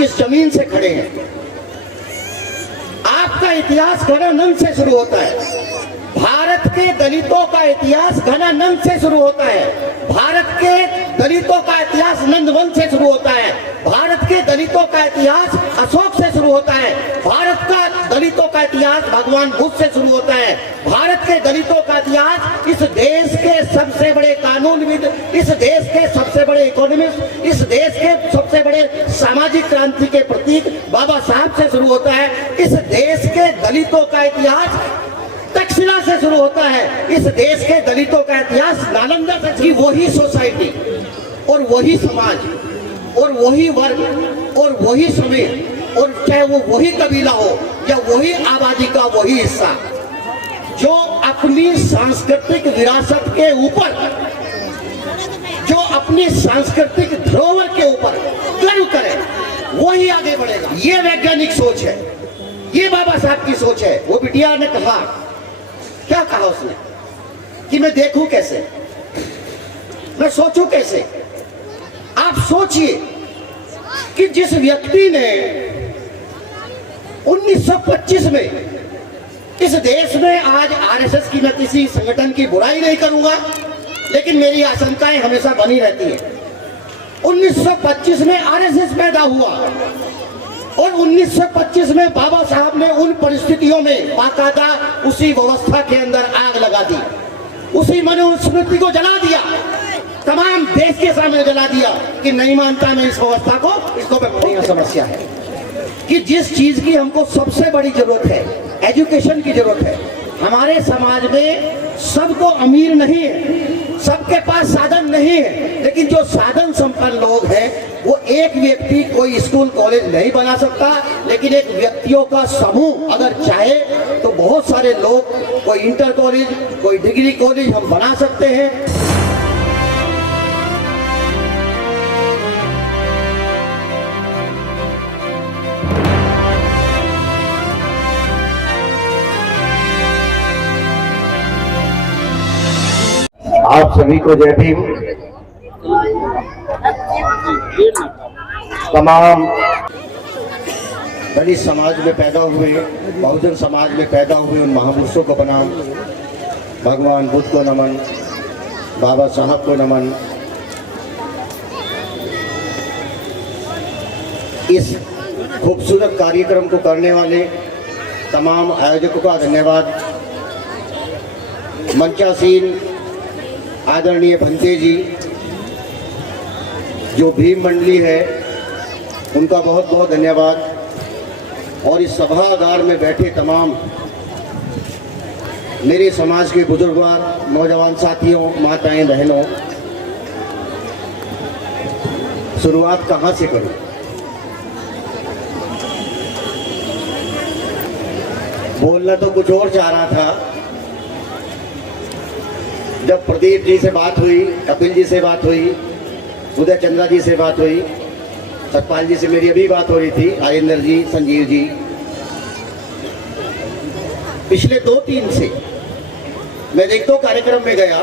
किस जमीन से खड़े हैं। आपका इतिहास घनानंद से शुरू होता है। भारत के दलितों का इतिहास घनानंद से शुरू होता है। भारत के दलितों का इतिहास नंदवंश से शुरू होता है। भारत के दलितों का इतिहास अशोक से शुरू होता है। भारत का दलितों का इतिहास भगवान बुद्ध से शुरू होता है। भारत के दलितों का इतिहास इस देश के सबसे बड़े कानूनविद, इस देश के सबसे बड़े इकोनॉमिस्ट, इस देश के सबसे बड़े सामाजिक क्रांति के प्रतीक बाबा साहब से शुरू होता है। इस देश के दलितों का इतिहास तक्षशिला से शुरू होता है। इस देश के दलितों का इतिहास नालंदा से। कि वही सोसाइटी और वही समाज और वही वर्ग और वही समय, और चाहे वो वही कबीला हो या वही आबादी का वही हिस्सा, जो अपनी सांस्कृतिक विरासत के ऊपर, जो अपनी सांस्कृतिक धरोहर के ऊपर गर्व करे, वही आगे बढ़ेगा। ये वैज्ञानिक सोच है, ये बाबा साहब की सोच है। वो बिटिया ने कहा, क्या कहा उसने कि मैं देखूं कैसे, मैं सोचूं कैसे। आप सोचिए कि जिस व्यक्ति ने 1925 में इस देश में, आज आरएसएस की मैं किसी संगठन की बुराई नहीं करूंगा, लेकिन मेरी आशंकाएं हमेशा बनी रहती है। 1925 में आरएसएस पैदा हुआ और 1925 में बाबा साहब ने उन परिस्थितियों में बाकायदा उसी व्यवस्था के अंदर आग लगा दी, उसी मनुस्मृति को जला दिया, तमाम देश के सामने जला दिया कि नहीं मानता मैं इस व्यवस्था को, इसको मैं समस्या है कि जिस चीज की हमको सबसे बड़ी जरूरत है, एजुकेशन की जरूरत है। हमारे समाज में सबको अमीर नहीं है, सबके पास साधन नहीं है, लेकिन जो साधन संपन्न लोग हैं वो एक व्यक्ति कोई स्कूल कॉलेज नहीं बना सकता, लेकिन एक व्यक्तियों का समूह अगर चाहे तो बहुत सारे लोग, कोई इंटर कॉलेज, कोई डिग्री कॉलेज हम बना सकते हैं। आप सभी को जय भीम। तमाम दलित समाज में पैदा हुए, बहुजन समाज में पैदा हुए उन महापुरुषों को प्रणाम, भगवान बुद्ध को नमन, बाबा साहब को नमन। इस खूबसूरत कार्यक्रम को करने वाले तमाम आयोजकों का धन्यवाद। मंचासीन आदरणीय भंते जी, जो भीम मंडली है, उनका बहुत बहुत धन्यवाद। और इस सभागार में बैठे तमाम मेरे समाज के बुजुर्गवान, नौजवान साथियों, माताएं, बहनों, शुरुआत कहाँ से करूं? बोलना तो कुछ और चाह रहा था। जब प्रदीप जी से बात हुई, कपिल जी से बात हुई, उदय चंद्रा जी से बात हुई, सतपाल जी से मेरी अभी बात हो रही थी, आयेंद्र जी, संजीव जी, पिछले 2-3 से मैं एक दो कार्यक्रम में गया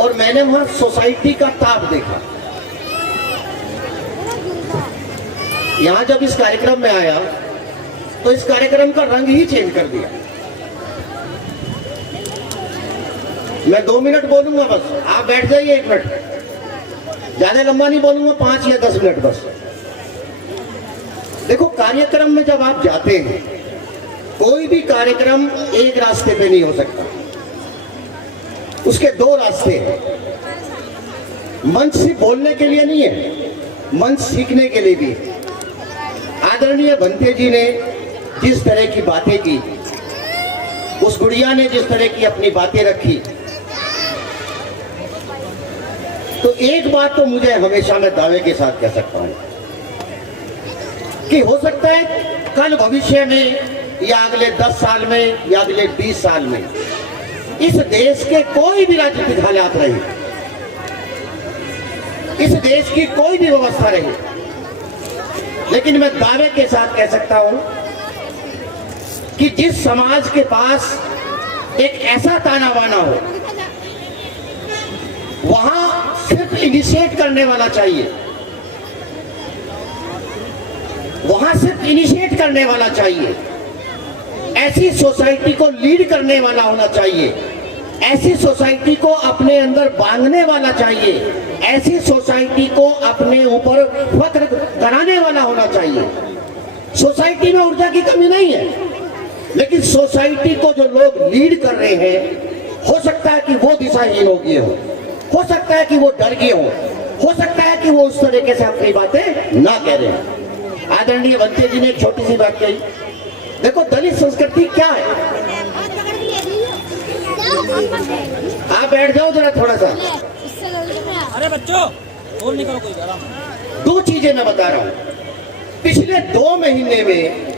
और मैंने वहां सोसाइटी का ताप देखा। यहां जब इस कार्यक्रम में आया तो इस कार्यक्रम का रंग ही चेंज कर दिया। मैं 2 मिनट बोलूंगा बस, आप बैठ जाइए 1 मिनट, ज्यादा लंबा नहीं बोलूंगा, 5 या 10 मिनट बस। देखो, कार्यक्रम में जब आप जाते हैं, कोई भी कार्यक्रम एक रास्ते पे नहीं हो सकता, उसके 2 रास्ते हैं। मंच सिर्फ बोलने के लिए नहीं है, मंच सीखने के लिए भी है। आदरणीय भंते जी ने जिस तरह की बातें की, उस गुड़िया ने जिस तरह की अपनी बातें रखी, तो एक बात तो मुझे हमेशा मैं दावे के साथ कह सकता हूं कि हो सकता है कल भविष्य में या अगले 10 साल में या अगले 20 साल में इस देश के कोई भी राजनीतिक हालात रहे, इस देश की कोई भी व्यवस्था रही, लेकिन मैं दावे के साथ कह सकता हूं कि जिस समाज के पास एक ऐसा ताना बाना हो, वहां सिर्फ इनिशिएट करने वाला चाहिए, वहां सिर्फ इनिशिएट करने वाला चाहिए, ऐसी सोसाइटी को लीड करने वाला होना चाहिए, ऐसी सोसाइटी को अपने अंदर बांधने वाला चाहिए, ऐसी सोसाइटी को अपने ऊपर फख्र कराने वाला होना चाहिए। सोसाइटी में ऊर्जा की कमी नहीं है, लेकिन सोसाइटी को जो लोग लीड कर रहे हैं, हो सकता है कि वो दिशाहीन हो गए हो सकता है कि वो डर गए हो सकता है कि वो उस तरीके से आपकी बातें ना कह रहे हैं। आदरणीय वंते जी ने एक छोटी सी बात कही, देखो दलित संस्कृति क्या है। आप बैठ जाओ जरा थोड़ा सा। अरे बच्चों फोन नहीं करो कोई आराम। दो चीजें मैं बता रहा हूं। पिछले 2 महीने में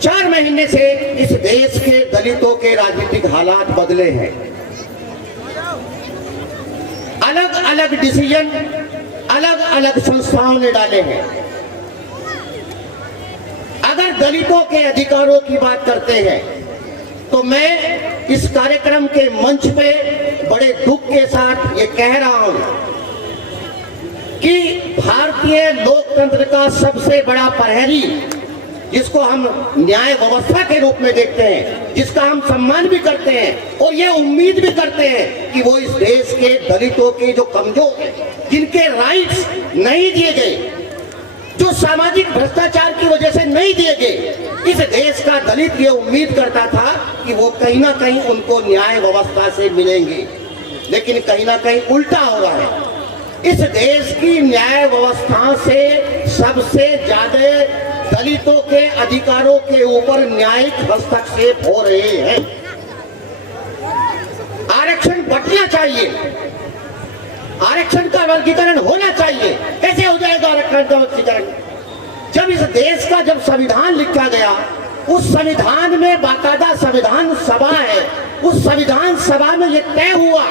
4 महीने से इस देश के दलितों के राजनीतिक हालात बदले हैं। अलग अलग डिसीजन अलग अलग संस्थाओं ने डाले हैं। अगर दलितों के अधिकारों की बात करते हैं तो मैं इस कार्यक्रम के मंच पे बड़े दुख के साथ ये कह रहा हूं कि भारतीय लोकतंत्र का सबसे बड़ा प्रहरी, जिसको हम न्याय व्यवस्था के रूप में देखते हैं, जिसका हम सम्मान भी करते हैं और ये उम्मीद भी करते हैं कि वो इस देश के दलितों के जो कमजोर हैं, जिनके राइट्स नहीं दिए गए, जो सामाजिक भ्रष्टाचार की वजह से नहीं दिए गए, इस देश का दलित ये उम्मीद करता था कि वो कहीं ना कहीं उनको न्याय व्यवस्था से मिलेंगे, लेकिन कहीं ना कहीं उल्टा हो रहा है। इस देश की न्याय व्यवस्था से सबसे ज्यादा दलितों के अधिकारों के ऊपर न्यायिक हस्तक्षेप हो रहे हैं। आरक्षण बढ़ना चाहिए, आरक्षण का वर्गीकरण होना चाहिए। कैसे हो जाएगा आरक्षण का वर्गीकरण? जब इस देश का जब संविधान लिखा गया, उस संविधान में बाकायदा संविधान सभा है, उस संविधान सभा में यह तय हुआ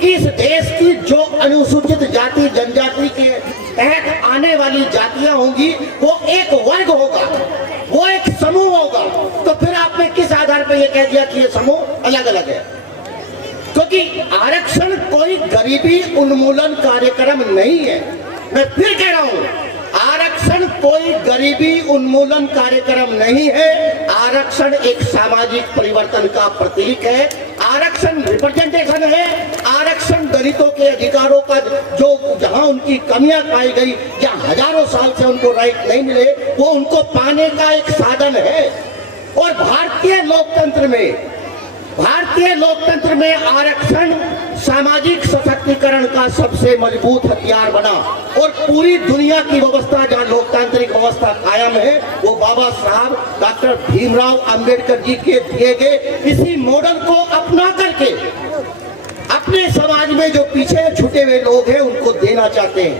कि इस देश की जो अनुसूचित जाति जनजाति के तहत आने वाली जातियां होंगी वो एक वर्ग होगा, वो एक समूह होगा। तो फिर आपने किस आधार पर यह कह दिया कि ये समूह अलग अलग है? क्योंकि आरक्षण कोई गरीबी उन्मूलन कार्यक्रम नहीं है। मैं फिर कह रहा हूं, आरक्षण कोई गरीबी उन्मूलन कार्यक्रम नहीं है। आरक्षण एक सामाजिक परिवर्तन का प्रतीक है। आरक्षण रिप्रेजेंटेशन है। आरक्षण दलितों के अधिकारों का जो जहां उनकी कमियां पाई गई, जहां हजारों साल से उनको राइट नहीं मिले, वो उनको पाने का एक साधन है। और भारतीय लोकतंत्र में आरक्षण सामाजिक सशक्तिकरण का सबसे मजबूत हथियार बना। और पूरी दुनिया की व्यवस्था जहां लोकतांत्रिक व्यवस्था कायम है, वो बाबा साहब डॉक्टर भीमराव अंबेडकर जी के दिए गए इसी मॉडल को अपना करके अपने समाज में जो पीछे छूटे हुए लोग हैं उनको देना चाहते हैं।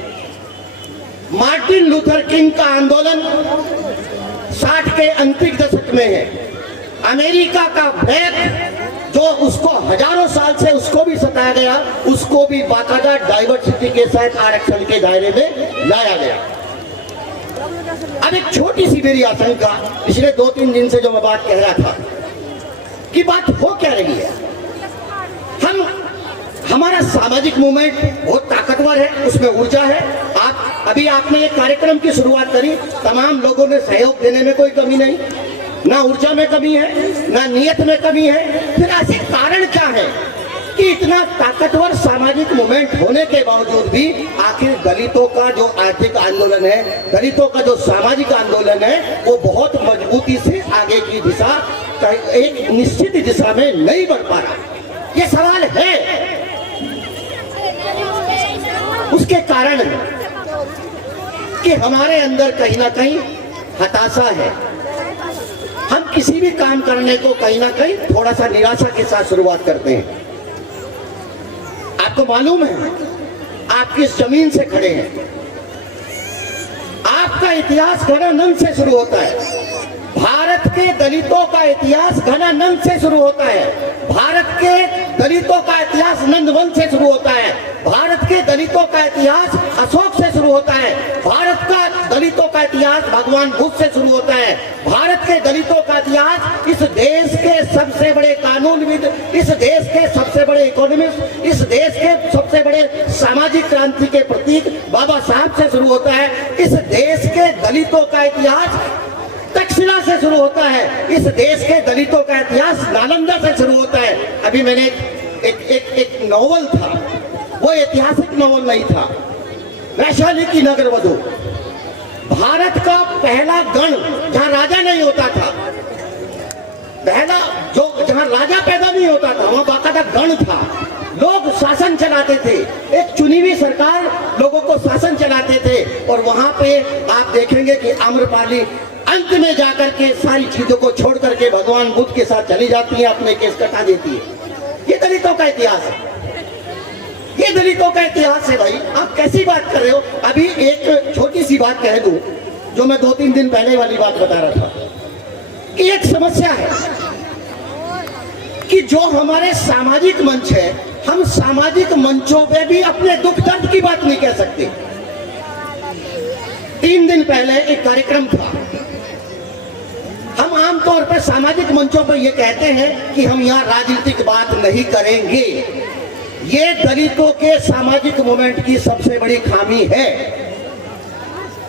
मार्टिन लूथर किंग का आंदोलन 60 के अंतिम दशक में है। अमेरिका का ब्लैक जो उसको हजारों साल से उसको भी सताया गया, उसको भी बाकायदा डाइवर्सिटी के साथ आरक्षण के दायरे में लाया गया। अब एक छोटी सी मेरी आशंका, पिछले 2-3 दिन से जो मैं बात कह रहा था कि बात हो क्या रही है। हमारा सामाजिक मूवमेंट बहुत ताकतवर है, उसमें ऊर्जा है। अभी आपने एक कार्यक्रम की शुरुआत करी, तमाम लोगों ने सहयोग देने में कोई कमी नहीं, ना ऊर्जा में कमी है, ना नियत में कमी है। फिर ऐसे कारण क्या है कि इतना ताकतवर सामाजिक मूवमेंट होने के बावजूद भी आखिर दलितों का जो आर्थिक आंदोलन है, दलितों का जो सामाजिक आंदोलन है, वो बहुत मजबूती से आगे की दिशा एक निश्चित दिशा में नहीं बढ़ पा रहा? ये सवाल है। उसके कारण है कि हमारे अंदर कहीं ना कहीं हताशा है। हम किसी भी काम करने को कहीं ना कहीं थोड़ा सा निराशा के साथ शुरुआत करते हैं। आपको मालूम है आप किस जमीन से खड़े हैं। आपका इतिहास घनानंद से शुरू होता है। भारत के दलितों का इतिहास घनानंद से शुरू होता है। भारत के दलितों का इतिहास नंदवंश से शुरू होता है। भारत के दलितों का इतिहास अशोक से शुरू होता है। भारत का दलितों का इतिहास भगवान बुद्ध से शुरू होता है। भारत के दलितों का इतिहास इस देश के सबसे बड़े कानूनविद, इस देश के सबसे बड़े इकोनॉमिस्ट, इस देश के सबसे बड़े सामाजिक क्रांति के प्रतीक बाबा साहब से शुरू होता है। इस देश के दलितों का इतिहास तक्षशिला से शुरू होता है। इस देश के दलितों का इतिहास नालंदा से शुरू होता है। अभी मैंने एक नॉवल था, वो ऐतिहासिक नॉवल नहीं था, वैशाली की नगरवधु। भारत का पहला गण जहां राजा नहीं होता था, पहला जो जहां राजा पैदा नहीं होता था, वहां बाकायदा गण था, लोग शासन चलाते थे, एक चुनी हुई सरकार लोगों को शासन चलाते थे। और वहां पे आप देखेंगे कि आम्रपाली अंत में जाकर के सारी चीजों को छोड़ करके भगवान बुद्ध के साथ चली जाती है, अपने केस कटा देती है। ये दलितों का इतिहास है, ये दलितों का इतिहास है भाई। आप कैसी बात कर रहे हो? अभी एक छोटी सी बात कह दूं, जो मैं 2-3 दिन पहले वाली बात बता रहा था, कि एक समस्या है कि जो हमारे सामाजिक मंच है, हम सामाजिक मंचों पे भी अपने दुख दर्द की बात नहीं कह सकते। 3 दिन पहले एक कार्यक्रम था। हम आमतौर पर सामाजिक मंचों पर यह कहते हैं कि हम यहाँ राजनीतिक बात नहीं करेंगे। ये दलितों के सामाजिक मूवमेंट की सबसे बड़ी खामी है,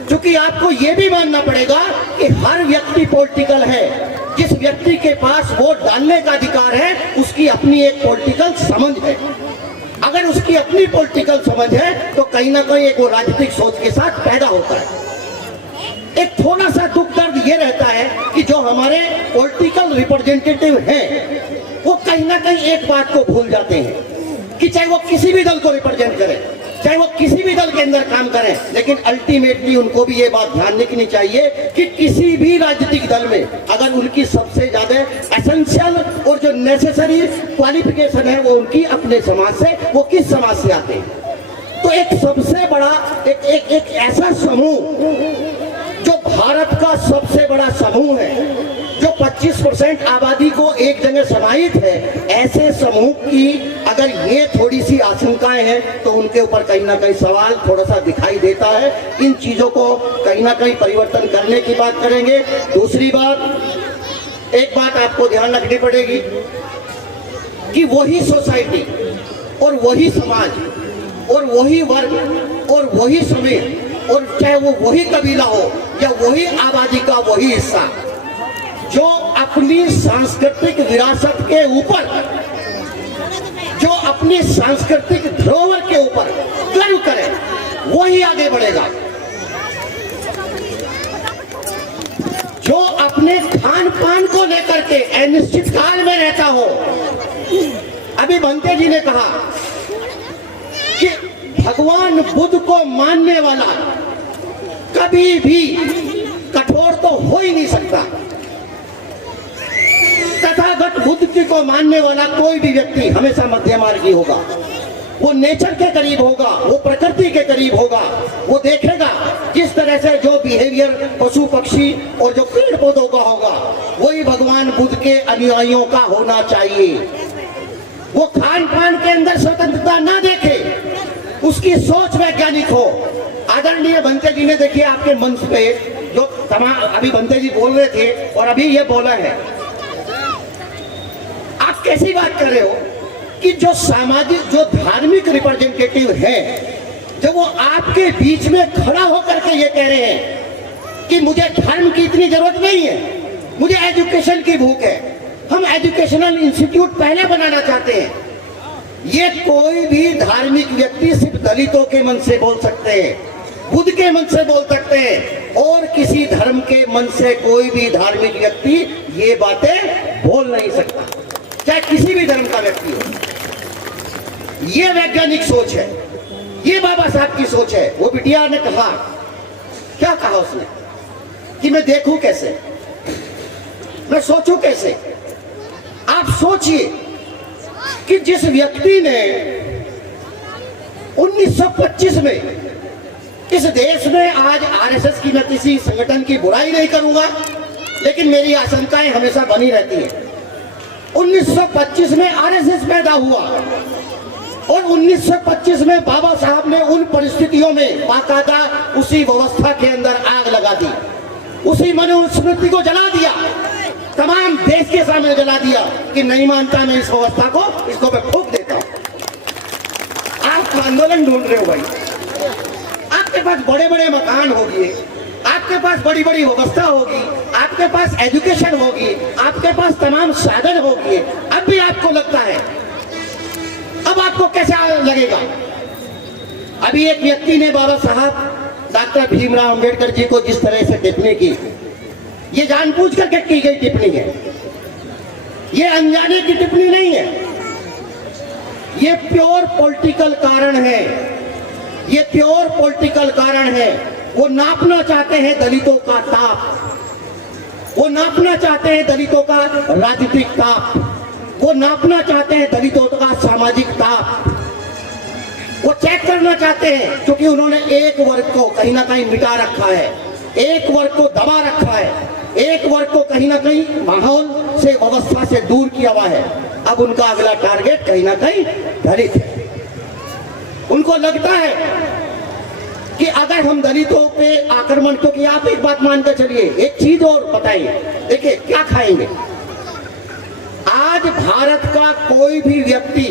क्योंकि आपको यह भी मानना पड़ेगा कि हर व्यक्ति पॉलिटिकल है। जिस व्यक्ति के पास वोट डालने का अधिकार है, उसकी अपनी एक पॉलिटिकल समझ है। अगर उसकी अपनी पॉलिटिकल समझ है तो कहीं ना कहीं एक वो राजनीतिक सोच के साथ पैदा होता है। एक थोड़ा सा दुख दर्द ये रहता है कि जो हमारे पॉलिटिकल रिप्रेजेंटेटिव हैं, वो कहीं ना कहीं एक बात को भूल जाते हैं कि चाहे वो किसी भी दल को रिप्रेजेंट करें, चाहे वो किसी भी दल के अंदर काम करें, लेकिन अल्टीमेटली उनको भी ये बात ध्यान रखनी चाहिए कि किसी भी राजनीतिक दल में अगर उनकी सबसे ज्यादा एसेंशियल और जो नेसेसरी क्वालिफिकेशन है वो उनकी अपने समाज से, वो किस समाज से आते हैं, तो एक सबसे बड़ा एक ऐसा समूह जो भारत का सबसे बड़ा समूह है, जो 25% आबादी को एक जगह समाहित है, ऐसे समूह की अगर ये थोड़ी सी आशंकाएं हैं तो उनके ऊपर कहीं ना कहीं सवाल थोड़ा सा दिखाई देता है। इन चीजों को कहीं ना कहीं परिवर्तन करने की बात करेंगे। दूसरी बात, एक बात आपको ध्यान रखनी पड़ेगी कि वही सोसाइटी और वही समाज और वही वर्ग और वही समय, और चाहे वो वही कबीला हो या वही आबादी का वही हिस्सा, जो अपनी सांस्कृतिक विरासत के ऊपर, जो अपनी सांस्कृतिक धरोहर के ऊपर गर्व करे, वही आगे बढ़ेगा। जो अपने खान पान को लेकर के अनिश्चित काल में रहता हो। अभी भंते जी ने कहा कि भगवान बुद्ध को मानने वाला कभी भी कठोर तो हो ही नहीं सकता। तथागत बुद्ध जी को मानने वाला कोई भी व्यक्ति हमेशा मध्यमार्गी होगा। वो नेचर के करीब होगा, वो प्रकृति के करीब होगा। वो देखेगा जिस तरह से जो बिहेवियर पशु पक्षी और जो पेड़ पौधों का होगा, वही भगवान बुद्ध के अनुयायियों का होना चाहिए। वो खान पान के अंदर स्वतंत्रता ना देखे, उसकी सोच वैज्ञानिक हो। आदरणीय भंते जी ने देखिए आपके मंच पे जो तमाम अभी भंते जी बोल रहे थे और अभी ये बोला है, आप कैसी बात कर रहे हो कि जो सामाजिक, जो धार्मिक रिप्रेजेंटेटिव है, जब वो आपके बीच में खड़ा होकर के ये कह रहे हैं कि मुझे धर्म की इतनी जरूरत नहीं है, मुझे एजुकेशन की भूख है, हम एजुकेशनल इंस्टीट्यूट पहले बनाना चाहते हैं। ये कोई भी धार्मिक व्यक्ति सिर्फ दलितों के मन से बोल सकते हैं, बुद्ध के मन से बोल सकते हैं, और किसी धर्म के मन से कोई भी धार्मिक व्यक्ति ये बातें बोल नहीं सकता, चाहे किसी भी धर्म का व्यक्ति हो। ये वैज्ञानिक सोच है, ये बाबा साहब की सोच है। वो बिटिया ने कहा, क्या कहा उसने कि मैं देखूं कैसे, मैं सोचूं कैसे। आप सोचिए कि जिस व्यक्ति ने 1925 में इस देश में, आज आरएसएस की मैं किसी संगठन की बुराई नहीं करूंगा, लेकिन मेरी आशंकाएं हमेशा बनी रहती है। 1925 में आरएसएस पैदा हुआ और 1925 में बाबा साहब ने उन परिस्थितियों में बाकायदा उसी व्यवस्था के अंदर आग लगा दी, उसी मनुस्मृति को जला दिया, तमाम देश के सामने जला दिया कि नहीं मानता मैं इस व्यवस्था को, इसको मैं फूंक देता हूं। आप आंदोलन ढूंढ रहे हो भाई, आप आपके पास बड़े बड़े मकान होंगे, आपके पास बड़ी बड़ी व्यवस्था होगी, आपके पास एजुकेशन होगी, आपके पास तमाम साधन होंगे, अब भी आपको लगता है, अब आपको कैसा लगेगा? अभी एक व्यक्ति ने बाबा साहब डॉक्टर भीमराव अंबेडकर जी को जिस तरह से टिप्पणी की, ये जानबूझ करके की गई टिप्पणी है, ये अनजाने की टिप्पणी नहीं है, ये प्योर पॉलिटिकल कारण है, ये प्योर पॉलिटिकल कारण है। वो नापना चाहते हैं दलितों का ताप, वो नापना चाहते हैं दलितों का राजनीतिक ताप, वो नापना चाहते हैं दलितों का सामाजिक ताप, वो चेक करना चाहते हैं, क्योंकि उन्होंने एक वर्ग को कहीं ना कहीं मिटा रखा है, एक वर्ग को दबा रखा है, एक वर्ग को कहीं ना कहीं माहौल से, व्यवस्था से दूर किया हुआ है। अब उनका अगला टारगेट कहीं ना कहीं दलित है। उनको लगता है कि अगर हम दलितों पे आक्रमण, क्योंकि आप एक बात मानकर चलिए, एक चीज और बताइए, देखिए क्या खाएंगे। आज भारत का कोई भी व्यक्ति,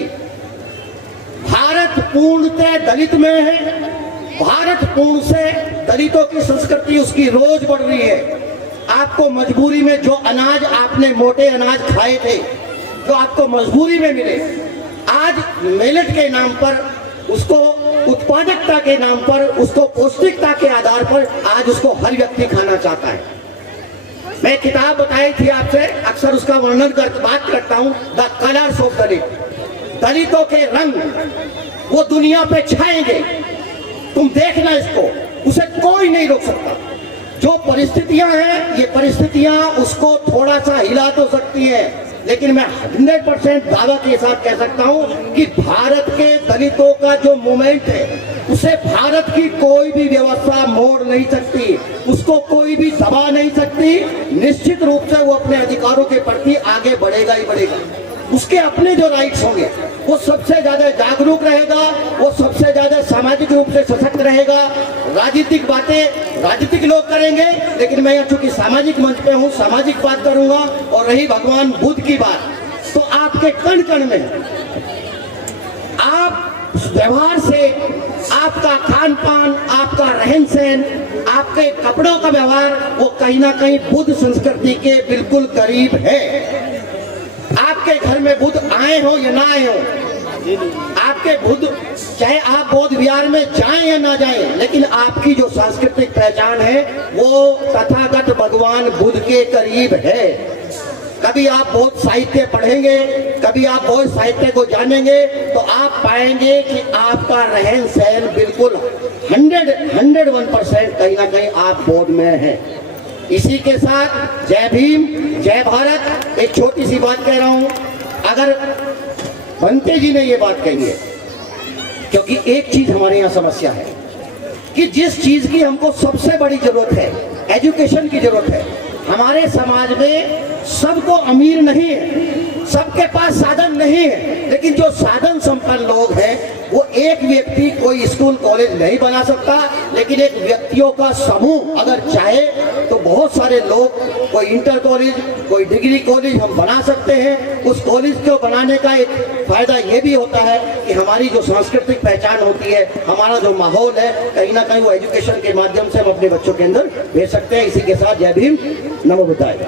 भारत पूर्णतः दलित में है, भारत पूर्ण से दलितों की संस्कृति उसकी रोज बढ़ रही है। आपको मजबूरी में जो अनाज आपने मोटे अनाज खाए थे, जो आपको मजबूरी में मिले, आज मिलेट के नाम पर, उसको उत्पादकता के नाम पर, उसको पौष्टिकता के आधार पर आज उसको हर व्यक्ति खाना चाहता है। मैं किताब बताई थी आपसे, अक्सर उसका वर्णन कर बात करता हूं, द कलर्स ऑफ दलित। दलितों के रंग वो दुनिया पे छाएंगे, तुम देखना इसको, उसे कोई नहीं रोक सकता। जो परिस्थितियां हैं, ये परिस्थितियां उसको थोड़ा सा हिला तो सकती है, लेकिन मैं 100% दावा के साथ कह सकता हूं कि भारत के दलितों का जो मूवमेंट है, उसे भारत की कोई भी व्यवस्था मोड़ नहीं सकती, उसको कोई भी दबा नहीं सकती। निश्चित रूप से वो अपने अधिकारों के प्रति आगे बढ़ेगा ही बढ़ेगा। उसके अपने जो राइट्स होंगे, वो सबसे ज्यादा जागरूक रहेगा, वो सबसे ज्यादा सामाजिक रूप से सशक्त रहेगा। राजनीतिक बातें राजनीतिक लोग करेंगे, लेकिन मैं चूंकि सामाजिक मंच पे हूँ, सामाजिक बात करूंगा। और रही भगवान बुद्ध की बात, तो आपके कण कण में, आप व्यवहार से, आपका खान पान, आपका रहन सहन, आपके कपड़ों का व्यवहार, वो कहीं ना कहीं बुद्ध संस्कृति के बिल्कुल करीब है। आपके घर में बुद्ध आए हो या ना आए हो, आपके बुद्ध, चाहे आप बौद्ध विहार में जाएं या ना जाएं, लेकिन आपकी जो सांस्कृतिक पहचान है वो तथागत भगवान बुद्ध के करीब है। कभी आप बौद्ध साहित्य पढ़ेंगे, कभी आप बौद्ध साहित्य को जानेंगे, तो आप पाएंगे कि आपका रहन सहन बिल्कुल 101% कहीं ना कहीं आप बौद्ध में है। इसी के साथ जय भीम, जय भारत। एक छोटी सी बात कह रहा हूं, अगर बनते जी ने ये बात कही है, क्योंकि एक चीज हमारे यहाँ समस्या है कि जिस चीज की हमको सबसे बड़ी जरूरत है, एजुकेशन की जरूरत है। हमारे समाज में सबको अमीर नहीं है, सबके पास साधन नहीं है, लेकिन जो साधन संपन्न लोग हैं, वो एक व्यक्ति कोई स्कूल कॉलेज नहीं बना सकता, लेकिन एक व्यक्तियों का समूह अगर चाहे तो बहुत सारे लोग, कोई इंटर कॉलेज, कोई डिग्री कॉलेज हम बना सकते हैं। उस कॉलेज को बनाने का एक फायदा ये भी होता है कि हमारी जो सांस्कृतिक पहचान होती है, हमारा जो माहौल है, कहीं ना कहीं वो एजुकेशन के माध्यम से हम अपने बच्चों के अंदर भेज सकते हैं। इसी के साथ जय भीम, नमो बुद्धाय।